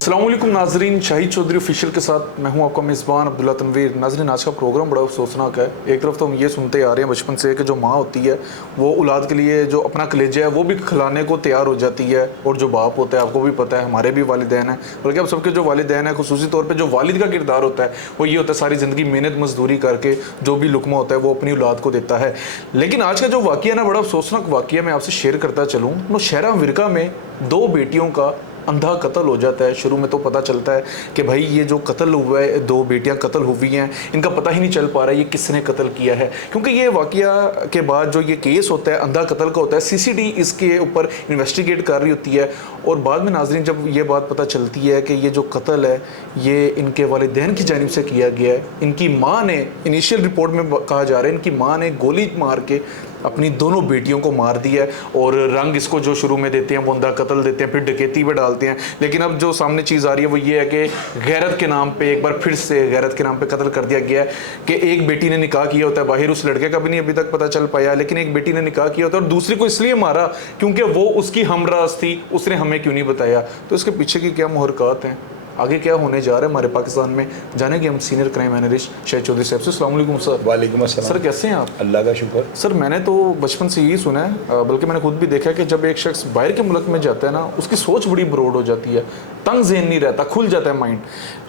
अस्सलामुअलैकुम नाजरीन, शाहिद चौधरी ऑफिशियल के साथ मैं हूं आपका मेज़बान अब्दुल्ला तनवीर। नाजरीन, आज का प्रोग्राम बड़ा अफसोसनाक है। एक तरफ तो हम ये सुनते आ रहे हैं बचपन से कि जो माँ होती है वो औलाद के लिए जो अपना कलेजा है वो भी खिलाने को तैयार हो जाती है, और जो बाप होता है आपको भी पता है, हमारे भी वालिदैन हैं, बल्कि अब सबके जो वालिदैन हैं खुसूसी तौर पर जो वालिद का किरदार होता है वो ये होता है सारी ज़िंदगी मेहनत मजदूरी करके जो भी लुकमा होता है वो अपनी औलाद को देता है। लेकिन आज का जो वाक़या है ना, बड़ा अफसोसनाक वाक़या मैं आपसे शेयर करता चलूँ। नौशहरा अमेरिका में 2 बेटियों का अंधा कत्ल हो जाता है। शुरू में तो पता चलता है कि भाई ये जो कत्ल हुआ है, 2 बेटियां कत्ल हुई हैं, इनका पता ही नहीं चल पा रहा है ये किसने कत्ल किया है, क्योंकि ये वाकया के बाद जो ये केस होता है अंधा कत्ल का होता है, सीसीडी इसके ऊपर इन्वेस्टिगेट कर रही होती है। और बाद में नाजरीन जब ये बात पता चलती है कि ये जो कत्ल है ये इनके वालिदैन की जानिब से किया गया है। इनकी माँ ने, इनिशियल रिपोर्ट में कहा जा रहा है इनकी माँ ने गोली मार के अपनी दोनों बेटियों को मार दिया है, और रंग इसको जो शुरू में देते हैं वो अंधा कत्ल देते हैं, फिर डकैती पे डालते हैं। लेकिन अब जो सामने चीज़ आ रही है वो ये है कि गैरत के नाम पे एक बार फिर से गैरत के नाम पे कत्ल कर दिया गया है कि एक बेटी ने निकाह किया होता है बाहर, उस लड़के का भी नहीं अभी तक पता चल पाया, लेकिन एक बेटी ने निकाह किया होता है और दूसरी को इसलिए मारा क्योंकि वो उसकी हमराज थी, उसने हमें क्यों नहीं बताया। तो इसके पीछे की क्या मुहरक़ात हैं, आगे क्या होने जा रहा है हमारे पाकिस्तान में, जानेंगे हम senior crime analyst Shahid Chaudhary साहब से। अस्सलाम वालेकुम सर। वालेकुम अस्सलाम सर, कैसे हैं आप? अल्लाह का शुक्र। सर, मैंने तो बचपन से यही सुना है, बल्कि मैंने खुद भी देखा कि जब एक शख्स बाहर के मुल्क में जाता है ना, उसकी सोच बड़ी ब्रॉड हो जाती है, तंग ज़हन नहीं रहता, खुल जाता है माइंड।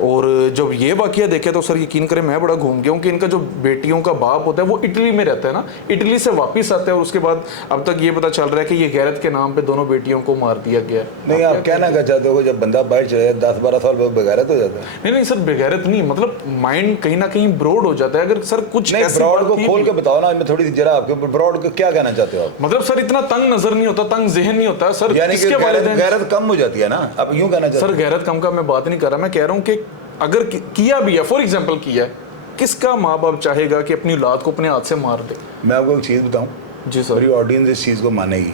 और जब ये वाक़या देखे तो सर यकीन करें मैं बड़ा घूम गया हूँ कि इनका जो बेटियों का बाप होता है वो इटली में रहता है ना, इटली से वापस आता है और उसके बाद अब तक ये पता चल रहा है कि ये गैरत के नाम पे दोनों बेटियों को मार दिया गया। नहीं, आप कहना क्या चाहते हो, जब बंदा बाहर चले 10-12 साल बेगैरत हो जाता है? नहीं सर, बेगैरत नहीं, मतलब माइंड कहीं ना कहीं ब्रॉड हो जाता है। अगर सर कुछ नहीं, ब्रॉड को खोल के बताओ ना, मैं थोड़ी जरा आपके ब्रॉड को क्या कहना चाहते हो आप? मतलब सर इतना तंग नजर नहीं होता, तंग जहन नहीं होता सर, यानी कि गैरत कम हो जाती है ना, आप यूं कहना चाहते हो? सर गैरत कम का मैं बात नहीं कर रहा, मैं कह रहा हूँ कि अगर किया भी है, फॉर एग्जाम्पल किया है, किसका माँ बाप चाहेगा कि अपनी औलाद को अपने हाथ से मार दे? मैं आपको एक चीज़ बताऊँ जी सर, मेरी ऑडियंस इस चीज़ को मानेगी।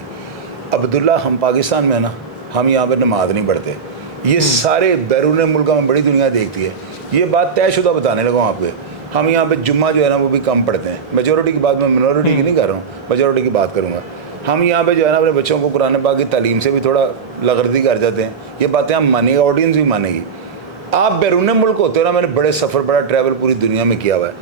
अब्दुल्ला, हम पाकिस्तान में ना, हम यहाँ पर नमाज नहीं पढ़ते, ये सारे बैरून मुल्क में बड़ी दुनिया देखती है। ये बात तयशुदा बताने लगा हूँ आपके, हम यहाँ पे जुम्मा जो है ना वो भी कम पढ़ते हैं। मेजोरिटी की बात मैं मिनोरिटी की नहीं कर रहा हूँ, मेजोरिटी की बात करूँगा। हम यहाँ पे जो है ना अपने बच्चों को कुरान पाक की तालीम से भी थोड़ा लगर्दी कर जाते हैं। ये बातें हम मानेगा, ऑडियंस भी मानेगी। आप बैरून मुल्क होते हो ना, मैंने बड़े सफ़र, बड़ा ट्रैवल पूरी दुनिया में किया हुआ है।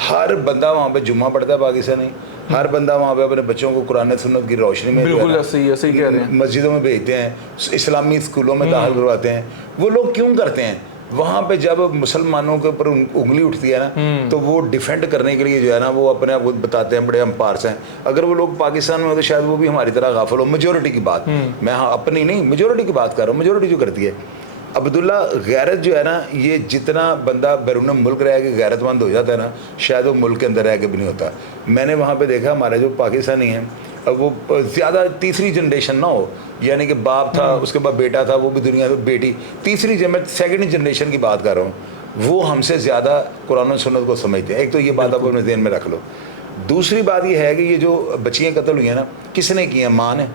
हर बंदा वहाँ पे जुम्मा पढ़ता है पाकिस्तानी, हर बंदा वहाँ पे अपने बच्चों को कुरान सुन्नत की रोशनी में बिल्कुल ऐसे ही कह रहे हैं, मस्जिदों में भेजते हैं, इस्लामी स्कूलों में दाखिल करवाते हैं। वो लोग क्यों करते हैं? वहाँ पे जब मुसलमानों के ऊपर उंगली उठती है ना, तो वो डिफेंड करने के लिए जो है ना वो अपने आप बताते हैं बड़े हम पार्स हैं। अगर वो लोग पाकिस्तान में होते शायद वो भी हमारी तरह गाफिल हो। मेजोरिटी की बात मैं अपनी नहीं, मेजोरिटी की बात कर रहा हूँ, मेजोरिटी जो करती है। अब्दुल्ला, गैरत जो है ना, ये जितना बंदा बैरून मुल्क रह के गैरतमंद हो जाता है ना, शायद वो मुल्क के अंदर रह के भी नहीं होता। मैंने वहाँ पे देखा हमारे जो पाकिस्तानी हैं, अब वो ज़्यादा तीसरी जनरेशन ना हो, यानी कि बाप था उसके बाद बेटा था, वो भी दुनिया में बेटी, तीसरी जब मैं सेकेंड जनरेशन की बात कर रहा हूँ, वो हमसे ज़्यादा कुरान और सुन्नत को समझते हैं। एक तो ये बात आप अपने ज़हन में रख लो। दूसरी बात ये है कि ये जो बच्चियाँ कत्ल हुई हैं ना, किसने की हैं? माँ ने।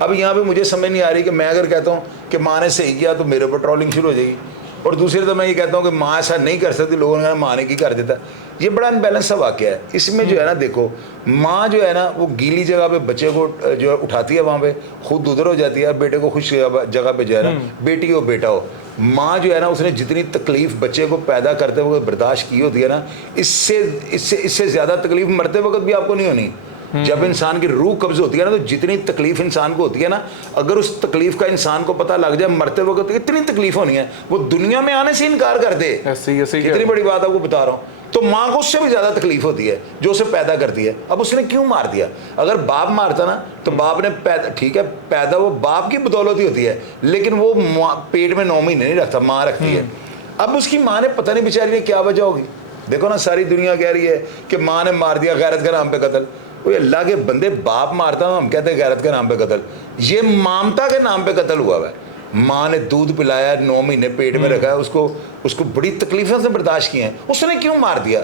अब यहाँ पे मुझे समझ नहीं आ रही कि मैं अगर कहता हूँ कि माँ ने सही किया तो मेरे ऊपर ट्रोलिंग शुरू हो जाएगी, और दूसरी तो मैं ये कहता हूँ कि माँ ऐसा नहीं कर सकती, लोगों ने कहा माँ ने की कर देता। ये बड़ा अनबैलेंस सा वाक़या है। इसमें जो है ना, देखो, माँ जो है ना वो गीली जगह पे बच्चे को जो है उठाती है, वहाँ पे खुद उधर हो जाती है, बेटे को खुश जगह पे जो है ना, बेटी हो बेटा हो, माँ जो है ना उसने जितनी तकलीफ़ बच्चे को पैदा करते वक्त बर्दाश्त की होती है ना, इससे ज़्यादा तकलीफ़ मरते वक्त भी आपको नहीं होनी। जब इंसान की रूह कब्ज़ होती है ना, तो जितनी तकलीफ इंसान को होती है ना, अगर उस तकलीफ का इंसान को पता लग जाए मरते वक्त तो इतनी तकलीफ होनी है, वो दुनिया में आने से इनकार कर दे। इतनी बड़ी बात आपको बता रहा हूँ। तो माँ को उससे भी ज़्यादा तकलीफ होती है जो उसे पैदा करती है। अब उसने क्यों मार दिया? अगर बाप मारता ना तो बाप ने पैदा, ठीक है, पैदा वो बाप की बदौलत ही होती है, लेकिन वो पेट में 9 महीने नहीं रखता, माँ रखती है। अब उसकी माँ ने पता नहीं बेचारी ने क्या वजह होगी। देखो ना, सारी दुनिया कह रही है कि माँ ने मार दिया गैरत के नाम पे कत्ल। वो अल्लाह के बंदे, बाप मारता हम कहते हैं गैरत के नाम पे कत्ल, ये ममता के नाम पे कत्ल हुआ है। माँ ने दूध पिलाया, 9 महीने पेट में रखा है, उसको बड़ी तकलीफों से बर्दाश्त किए हैं, उसने क्यों मार दिया?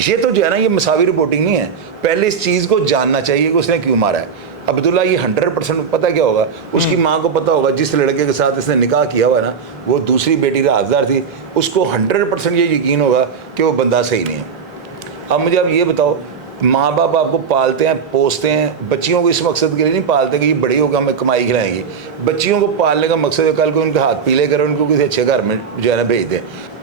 ये तो जो है ना, ये मसावी रिपोर्टिंग नहीं है। पहले इस चीज़ को जानना चाहिए कि उसने क्यों मारा है। अब्दुल्ला ये 100% पता क्या होगा, उसकी माँ को पता होगा जिस लड़के के साथ इसने निकाह किया हुआ है ना, वो दूसरी बेटी राजदार थी, उसको 100% ये यकीन होगा कि वो बंदा सही नहीं है। अब मुझे आप ये बताओ, माँ बाप आपको पालते हैं, पोसते हैं, बच्चियों को इस मकसद के लिए नहीं पालते कि ये बड़ी होकर हमें कमाई खिलाएंगी। बच्चियों को पालने का मकसद है कल को उनके हाथ पीले करें, उनको किसी अच्छे घर में जो है ना भेज दें।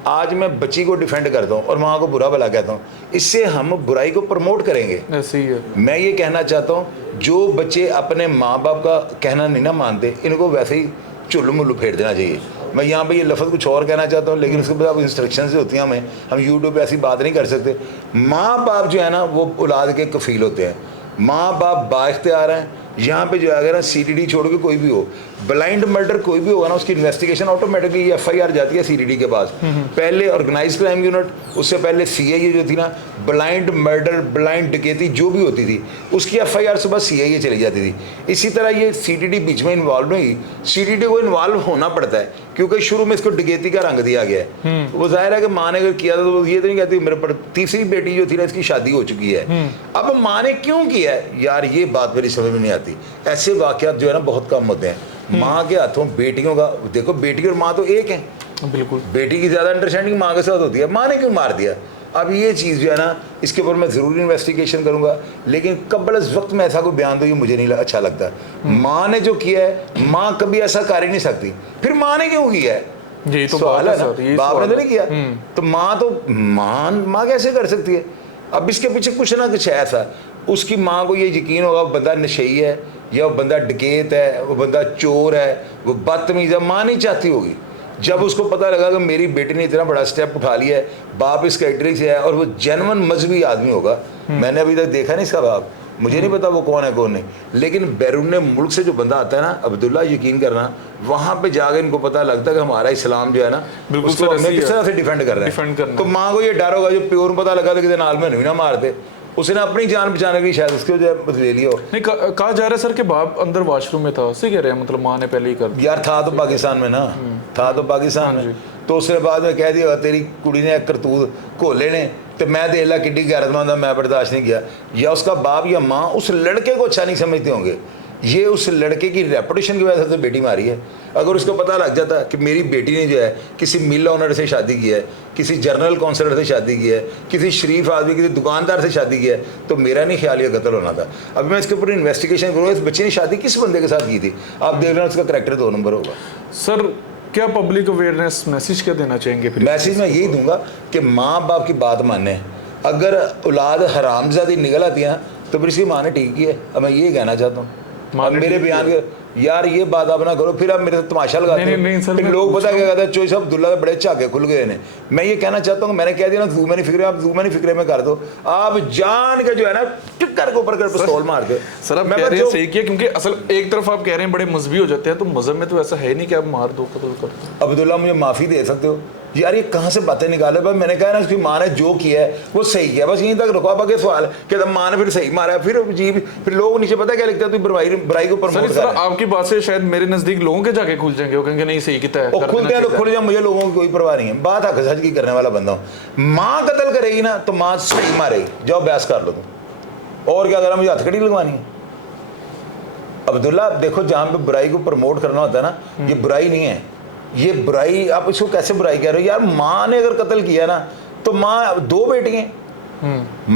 आज मैं बच्ची को डिफेंड करता हूँ और माँ को बुरा भला कहता हूँ, इससे हम बुराई को प्रमोट करेंगे। ऐसे ही है। मैं ये कहना चाहता हूँ, जो बच्चे अपने माँ बाप का कहना नहीं ना मानते, इनको वैसे ही चुल्लू मुल्लू फेर देना चाहिए। मैं यहाँ पे ये लफ्ज़ कुछ और कहना चाहता हूँ, लेकिन उसके बाद अब इंस्ट्रक्शन से होती हैं हमें, हम यूट्यूब पे ऐसी बात नहीं कर सकते। माँ बाप जो है ना वो औलाद के कफ़ील होते हैं। माँ बाप बाइख्तियार हैं। यहाँ पे जो है अगर CTD छोड़ के कोई भी हो, ब्लाइंड मर्डर कोई भी होगा ना, उसकी इन्वेस्टिगेशन ऑटोमेटिकली FIR जाती है CTD के पास। पहले ऑर्गेनाइज क्राइम यूनिट, उससे पहले CIA जो थी ना, ब्लाइंड मर्डर, ब्लाइंड डकैती जो भी होती थी, उसकी FIR सुबह CIA चली जाती थी। इसी तरह ये CTD बीच में इन्वॉल्व नहीं, CTD को इन्वॉल्व होना पड़ता है क्योंकि शुरू में इसको डकैती का रंग दिया गया है। वो जाहिर है कि माँ ने अगर किया था तो ये तो नहीं कहती मेरे पर तीसरी बेटी जो थी ना इसकी शादी हो चुकी है। अब माँ ने क्यों किया है यार, ये बात मेरी समझ में नहीं आती। ऐसे वाकयात जो है ना बहुत कम होते हैं। माँ के हाथों बेटियों का, देखो बेटी और माँ तो एक हैं, बिल्कुल। बेटी की ज़्यादा अंडरस्टैंडिंग माँ के साथ होती है, माँ ने क्यों मार दिया। अब ये चीज़ जो है ना, इसके ऊपर मैं ज़रूर इन्वेस्टिगेशन करूँगा, लेकिन कबल इस वक्त में ऐसा कोई बयान तो ये मुझे नहीं अच्छा लगता। माँ ने जो किया है, माँ कभी ऐसा कर ही नहीं सकती, फिर माँ ने क्यों किया है, यही तो सवाल है ना। बाप ने तो नहीं किया, तो तो माँ कैसे कर सकती है। अब इसके पीछे कुछ ना कुछ है ऐसा। उसकी माँ को ये यकीन होगा वो बंदा नशेई है, या वो बंदा डकैत है, वो बंदा चोर है, वो बदतमीज़ है, माँ नहीं चाहती होगी। जब उसको पता लगा कि मेरी बेटी ने इतना बड़ा स्टेप उठा लिया है, बाप इस कैटेगरी से है और वो जेन्युइन मजहबी आदमी होगा। मैंने अभी तक देखा नहीं इसका बाप, मुझे नहीं पता वो कौन है कौन नहीं, लेकिन बैरून मुल्क से जो बंदा आता है ना अब्दुल्ला, यकीन करना वहाँ पे जाकर इनको पता लगता है कि हमारा इस्लाम जो है ना, बिल्कुल उसको हमें किस तरह से डिफेंड कर रहे हैं। तो माँ को ये डर होगा, जो प्योर पता लगा था कि नाल में नहीं ना मारते, उसने अपनी जान बचाने के लिए शायद उसके जो ले लिया हो। नहीं, कहा जा रहा है सर कि बाप अंदर वॉशरूम में था, सही कह रहे हैं, मतलब माँ ने पहले ही कर दिया। यार था तो पाकिस्तान में ना, था तो पाकिस्तान में, तो उसने बाद में कह दिया तेरी कुड़ी ने करतूत घोले ने, तो मैं देख ला किड्डी गैरतमंद है, मैं बर्दाश्त नहीं किया। या उसका बाप या माँ उस लड़के को अच्छा नहीं समझते होंगे, ये उस लड़के की रेपुटेशन की वजह से तो बेटी मारी है। अगर उसको पता लग जाता कि मेरी बेटी ने जो है किसी मिल ओनर से शादी की है, किसी जर्नल काउंसलर से शादी की है, किसी शरीफ आदमी, किसी दुकानदार से शादी की है, तो मेरा नहीं ख्याल ये कत्ल होना था। अब मैं इसके ऊपर इन्वेस्टिगेशन करूँगा, इस बच्चे ने शादी किस बंदे के साथ की थी, आप देख लेना उसका करैक्टर 2 नंबर होगा। सर क्या पब्लिक अवेयरनेस मैसेज क्या देना चाहेंगे फिर? मैसेज मैं यही दूंगा कि माँ बाप की बात माने। अगर औलाद हरामजादी निकल आती है तो फिर इसकी माँ ने ठीक की है। अब मैं ये कहना चाहता हूँ, मेरे बयान के यार ये बात आप ना करो, फिर आप मेरे से तमाशा लगाते हो। फिर लोग पता क्या कहते हैं, चोई साहब अब्दुल्ला के बड़े झाके खुल गए ने। मैं ये कहना चाहता हूँ, मैंने कह दिया ना जू मैंने फिक्रे, आप जू मैंने फिक्रे में कर दो, आप जान के जो है ना टिक्कर के ऊपर पिस्तौल मार दो। सर आप कह रहे हैं सही किया, क्योंकि असल एक तरफ आप कह रहे हैं बड़े मजहबी हो जाते हैं, तो मजहब में तो ऐसा है नहीं कि आप मार दो, कत्ल कर दो। अब्दुल्ला मुझे माफ़ी दे सकते हो यार, ये कहाँ से बातें निकाले। बस मैंने कहा ना उसकी माँ ने जो किया है वो सही किया, बस यहीं तक रुका। बाकी सवाल कि तब माँ ने फिर सही मारा, फिर अजीब, फिर लोग नीचे पता क्या लिखते हैं, तो बुराई को प्रमोट कर रहा है। आपकी बात से शायद मेरे नजदीक लोगों के जाके खुल जाएंगे, वो कहेंगे नहीं सही किया है, और खुलते हैं तो खुल जाए, मुझे लोगों की कोई परवाह नहीं है। बात हक सच की करने वाला बंदा हूँ। माँ कत्ल करेगी ना तो माँ सही मारेगी, जाओ बहस कर लो तुम। और क्या करा, मुझे हथकड़ी लगवानी है। अब्दुल्ला देखो, जहाँ पे बुराई को प्रमोट करना होता है ना, ये बुराई नहीं है, ये बुराई। आप इसको कैसे बुराई कह रहे हो यार। माँ ने अगर कत्ल किया ना तो माँ 2 बेटियां,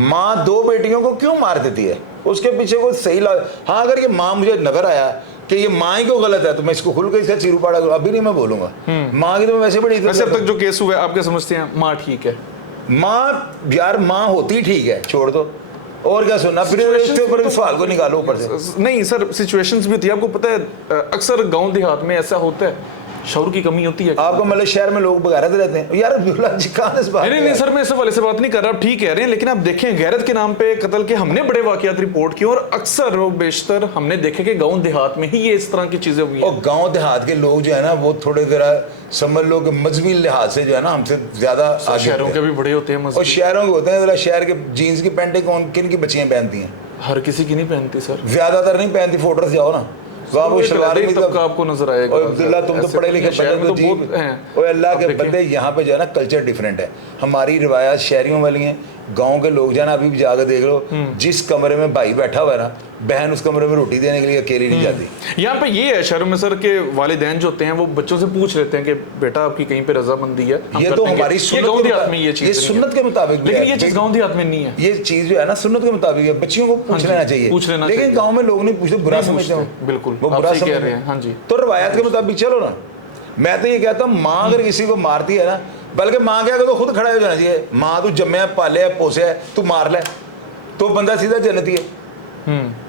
माँ 2 बेटियों को क्यों मार देती है, उसके पीछे कोई सही हाँ, अगर ये माँ मुझे नजर आया कि ये माँ ही को गलत है तो मैं इसको खुल के इसका चीरू पाड़ा करूँ, अभी नहीं मैं बोलूंगा। माँ की तो मैं वैसे बड़ी वैसे अब तक जो केस हुआ है आप क्या समझते हैं, माँ ठीक है? माँ यार माँ होती ठीक है, छोड़ दो और क्या सुनना, फिर इसके ऊपर सवाल को निकालो ऊपर से। नहीं सर, सिचुएशंस भी होती है, आपको पता है अक्सर गांव देहात में ऐसा होता है, शौर की कमी होती है। आपको मतलब शहर में लोग बगैरत रहते हैं यार। अब्दुल्ला जी कहाँ से बात नहीं सर, मैं इस वाले से बात नहीं कर रहा, आप ठीक कह रहे हैं, लेकिन आप देखें गैरत के नाम पे कत्ल के हमने बड़े वाकयात रिपोर्ट किए, और अक्सर बेशतर हमने देखे कि गांव देहात में ही ये इस तरह की चीजें हुई हैं। और गांव देहात के लोग जो है ना वो थोड़े जरा समझ लो कि मजहबी लिहाज से जो है ना हमसे ज्यादा शहरों के भी बड़े होते हैं, और शहरों के होते हैं जरा। शहर के जीन्स की पैंटें कौन किन की बच्चियां पहनती हैं? हर किसी की नहीं पहनती सर, ज्यादातर नहीं पहनती। फोटो से जाओ ना, वो शलवार में तब का आपको नजर आएगा। और अब्दुल्ला तुम तो पढ़े लिखे बंदे तो बहुत हैं। और अल्लाह के बंदे यहाँ पे जो है ना कल्चर डिफरेंट है। हमारी रिवायात शहरियों वाली हैं, गांव के लोग जाना अभी भी जाकर देख लो, जिस कमरे में भाई बैठा हुआ है ना, बहन उस कमरे में रोटी देने के लिए अकेली नहीं जाती। यहाँ पे ये है शहरों में सर के वालिदैन जो होते हैं वो बच्चों से पूछ लेते हैं कि बेटा आपकी कहीं पे रजामंदी है, हम ये कर तो देंगे। हमारी ये गाँव देहात में ये चीज ये सुन्नत के मुताबिक भी लेकिन है। ये चीज गाँव देहात में नहीं है। ये चीज जो है ना सुन्नत के मुताबिक है, बच्चियों को पूछ लेना चाहिए, पूछ लेना लेकिन चाहिए। गाँव में लोग नहीं पूछते, बुरा नहीं समझते हो। पूछते, बिल्कुल, वो आप बुरा सही कह समझते रहे हैं, हाँ जी। तो रवायत के मुताबिक चलो ना। मैं तो ये कहता हूँ माँ अगर किसी को मारती है ना, बल्कि माँ क्या तो खुद खड़ा हो जाना चाहिए। माँ तू जम्मे पाले पोसे तू मार ले तो बंदा सीधा जन्नती है।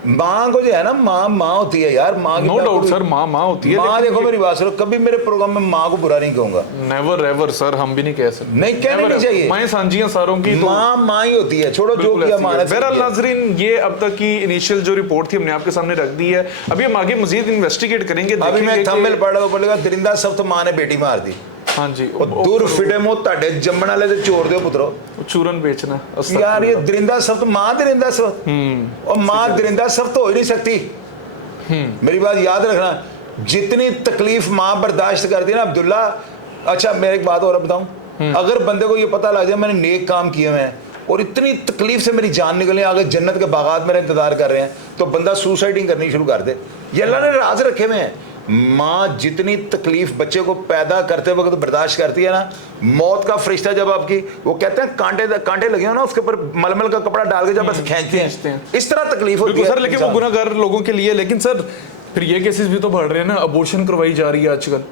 माँ को जो है ना, माँ होती है यार, माँ नो डाउट सर, माँ होती है। माँ देखो मेरी बात सुनो, कभी मेरे प्रोग्राम में माँ को बुरा नहीं कहूंगा, नेवर एवर सर, हम भी नहीं कह सकते, नहीं कहना नहीं चाहिए। माएँ सांझियां सारों की, माँ ही होती है, छोड़ो जो किया माँ ने। बहरहाल नाजरीन, ये अब तक की इनिशियल जो रिपोर्ट थी हमने आपके सामने रख दी है। अभी हम आगे मजीद इन्वेस्टिगेट करेंगे। अभी मैं थंबनेल पढ़ रहा हूं, बोलेगा दरिंदा सख्त माँ ने बेटी मार दी। हाँ जी, दूर फिटे मो ताडे जम्मण वाले ते चोर दे पुत्रो, चूरन बेचना यार ये दरिंदा सख्त माँ दरिंदा सख्त, और माँ दरिंदा सख्त हो ही नहीं सकती। मेरी बात याद रखना, जितनी तकलीफ माँ बर्दाश्त करती है ना अब्दुल्ला। अच्छा मैं एक बात और बताऊं, अगर बंदे को ये पता लग जाए मैंने नेक काम किए हुए हैं और इतनी तकलीफ से मेरी जान निकले, आगे जन्नत के बागात मेरा इंतजार कर रहे हैं, तो बंदा सुसाइडिंग करनी शुरू कर दे। ये अल्लाह ने राज रखे हुए हैं। माँ जितनी तकलीफ बच्चे को पैदा करते वक्त बर्दाश्त करती है ना, मौत का फरिश्ता जब आपकी, वो कहते हैं कांटे लगे हो ना उसके ऊपर मलमल का कपड़ा डाल के जब बस खींचते हैं, इस तरह तकलीफ होती है सर। लेकिन वो गुनाहगार लोगों के लिए, लेकिन सर फिर ये केसेस भी तो बढ़ रहे हैं ना, अबॉर्शन करवाई जा रही है आजकल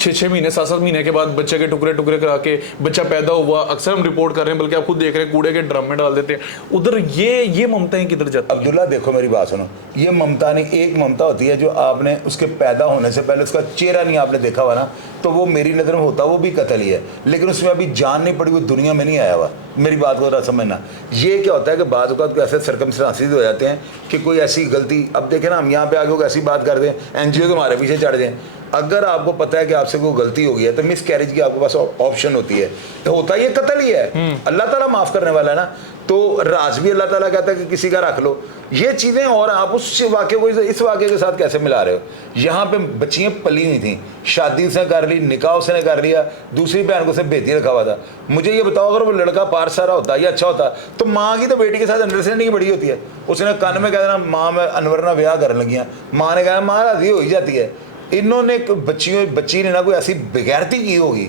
6-6 महीने 7-7 महीने के बाद बच्चे के टुकड़े करा के बच्चा पैदा हुआ। अक्सर हम रिपोर्ट कर रहे हैं, बल्कि आप खुद देख रहे हैं, कूड़े के ड्रम में डाल देते हैं। उधर ये ममताएं किधर जाती हैं? अब्दुल्ला देखो मेरी बात सुनो, ये ममता नहीं, एक ममता होती है जो आपने उसके पैदा होने से पहले उसका चेहरा नहीं आपने देखा हुआ ना, तो वो मेरी नज़र में होता वो भी कत्ल ही है, लेकिन उसमें अभी जान नहीं पड़ी, वो दुनिया में नहीं आया हुआ। मेरी बात को समझना, ये क्या होता है कि बाद को ऐसे सर्कमस्टांसेस हो जाते हैं कि कोई ऐसी गलती, अब देखें ना हम यहाँ पे आगे ऐसी बात कर दें, एनजीओ तुम्हारे पीछे चढ़ जाएं। अगर आपको पता है कि आपसे कोई गलती हो गई है तो मिस कैरेज की आपके पास ऑप्शन होती है, तो होता ये कत्ल ही है। अल्लाह ताला माफ़ करने वाला है ना, तो राज भी अल्लाह ताला कहता है कि किसी का रख लो। ये चीज़ें, और आप उस वाक़े को इस वाक़े के साथ कैसे मिला रहे हो? यहाँ पे बच्चियाँ पली हुई थी, शादी उसने कर ली, निकाह उसने कर लिया, दूसरी बहन को उसने बेटी रखा हुआ था। मुझे ये बताओ, अगर वो लड़का पार सारा होता या अच्छा होता, तो माँ की तो बेटी के साथ अंडरस्टैंडिंग बड़ी होती है। उसने कान में कह देना माँ मैं अनवर ना ब्याह करने लगी, माँ ने कहा माँ राजी हो ही जाती है। इन्होंने बच्ची ने ना कोई ऐसी बेगैरती की होगी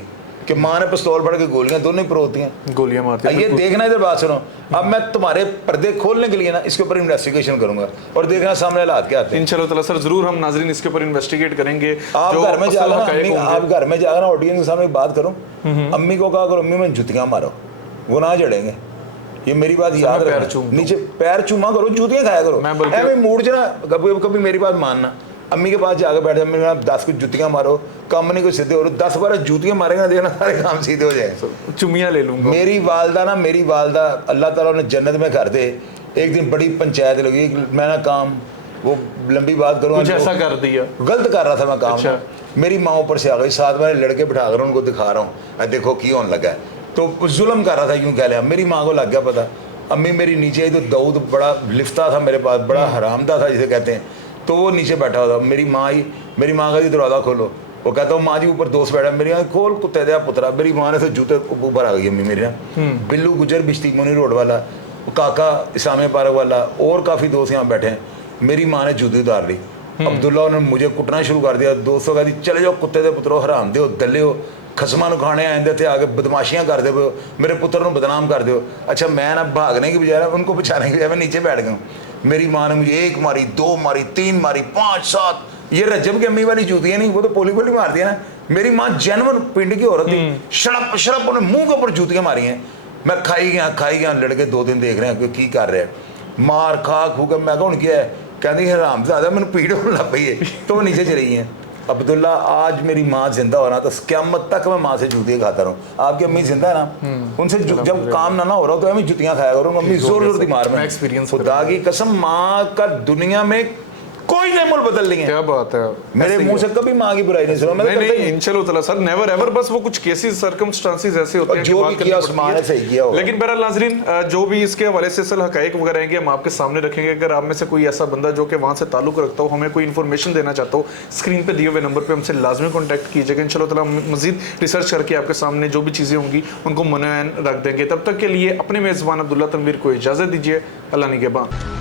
कि माँ ने पिस्तौल पड़ के गोलियां दोनों ही परोती हैं, गोलियां मारती हैं। ये देखना, इधर बात सुनो, अब मैं तुम्हारे पर्दे खोलने के लिए ना इसके ऊपर इन्वेस्टिगेशन करूंगा और देखना सामने हालात क्या आते हैं। इंशाल्लाह ताला सर, जरूर हम नाजरीन इसके ऊपर इन्वेस्टिगेट करेंगे। आप घर में जाकर आप घर में जाकर ऑडियंस के सामने बात करो, अम्मी को कहा करो अम्मी में जुतियां मारो, वो ना जड़ेंगे। ये मेरी बात याद रखो, नीचे पैर चूमा करो, जूतियां खाया करो, ऐਵੇਂ मूड च ना कभी मेरी बात मानना। अम्मी के पास जाकर बैठ जाए, 10 कुछ जुतियां मारो, काम नहीं कोई सीधे हो, 10-12 जूतियां मारेगा, देखना सारे काम सीधे हो जाए। चुमियां ले लूंगा। मेरी वालदा अल्लाह ताला ने जन्नत में कर दे। एक दिन बड़ी पंचायत लगी, मैं ना काम, वो लंबी बात करूँ, कुछ ऐसा कर दिया, गलत कर रहा था मैं काम। अच्छा। मेरी माँ ऊपर से आ गई, साथ में लड़के बिठा कर उनको दिखा रहा हूँ, देखो की होने लगा है, तो जुल्म कर रहा था, यूँ कह लिया। मेरी माँ को लग गया पता, अम्मी मेरी नीचे आई तो दाऊद बड़ा लिफ्ता था मेरे पास, बड़ा हरामदा था जिसे कहते हैं, तो वो नीचे बैठा हुआ था। मेरी माँ आई, मेरी माँ का जी दरवाज़ा खोलो, वो कहता हूँ माँ जी ऊपर दोस्त बैठा, मेरी माँ खोल कुत्ते दिया पुत्रा। मेरी माँ ने तो जूते ऊपर आ गई अम्मी मेरी ना। बिल्लू गुजर बिश्ती मुनी रोड वाला, काका इस्लामिया पार्क वाला, और काफ़ी दोस्त यहाँ बैठे हैं। मेरी माँ ने जूती उतार ली, अब्दुल्ला ने मुझे कुटना शुरू कर दिया। दोस्तों कहती चले जाओ कुत्ते दे पुत्रो, हराम दे हो, दले हो, खसमा खाने आए थे, आगे बदमाशियां कर दे हो, मेरे पुत्र को बदनाम कर दो। अच्छा मैं ना भागने की बजाय उनको बचाने की बजाय मैं नीचे बैठ गया। मेरी माँ ने मुझे 1 मारी, 2 मारी, 3 मारी, 5, 7, ये रज्जब की अम्मी वाली जूतियां नहीं, वो तो पोली पोली मारती है ना। मेरी माँ जेनवन पिंड की औरत थी, शड़प शड़प उन्हें मुंह के ऊपर जूतियां मारी हैं। मैं खाई गया, लड़के 2 दिन देख रहे हैं की कर रहे हैं, मार खा खू के। मैं कौन किया है, कहती हराम ज़्यादा मैंने पीड़ होने लग पई है, तो वो नीचे चली हैं। अब्दुल्ला आज मेरी माँ जिंदा हो ना, तो क़यामत तक मैं माँ से जूतियाँ खाता रहूँ। आपकी अम्मी जिंदा है ना, उनसे जब काम ना हो रहा हो तो मैं जुतियाँ खाया करूँगा। अम्मी जोर जोर की मार में, खुदा की कसम, माँ का दुनिया में कोई नेमुल बदल लेंगे। क्या बात है, मेरे ऐसे ही मुंह से कभी माँ की बुराई नहीं सुना मैंने। नहीं नहीं इंशाल्लाह ताला सर, नेवर एवर, बस वो कुछ केसेस सर्कमस्टांसेस ऐसे होते हैं जो कि बात भी करनी किया पड़ती उस्मान है। ने सही किया होगा। लेकिन बहरहाल नाजरीन, जो भी इसके हवाले से असल हकाइक वगैरह हैं हम आपके सामने रखेंगे। अगर आप में से कोई ऐसा बंदा जो कि वहाँ से ताल्लुक रखता हो, हमें कोई इन्फॉर्मेशन देना चाहता हो, स्क्रीन पे दिए हुए नंबर पे हमसे लाजमी कॉन्टैक्ट कीजिएगा। इंशाल्लाह ताला मजीद रिसर्च करके आपके सामने जो भी चीज़ें होंगी उनको मुनयन रख देंगे। तब तक के लिए अपने मेज़बान अब्दुल्ला तनवीर को इजाज़त दीजिए। अल्लाह निगहबान।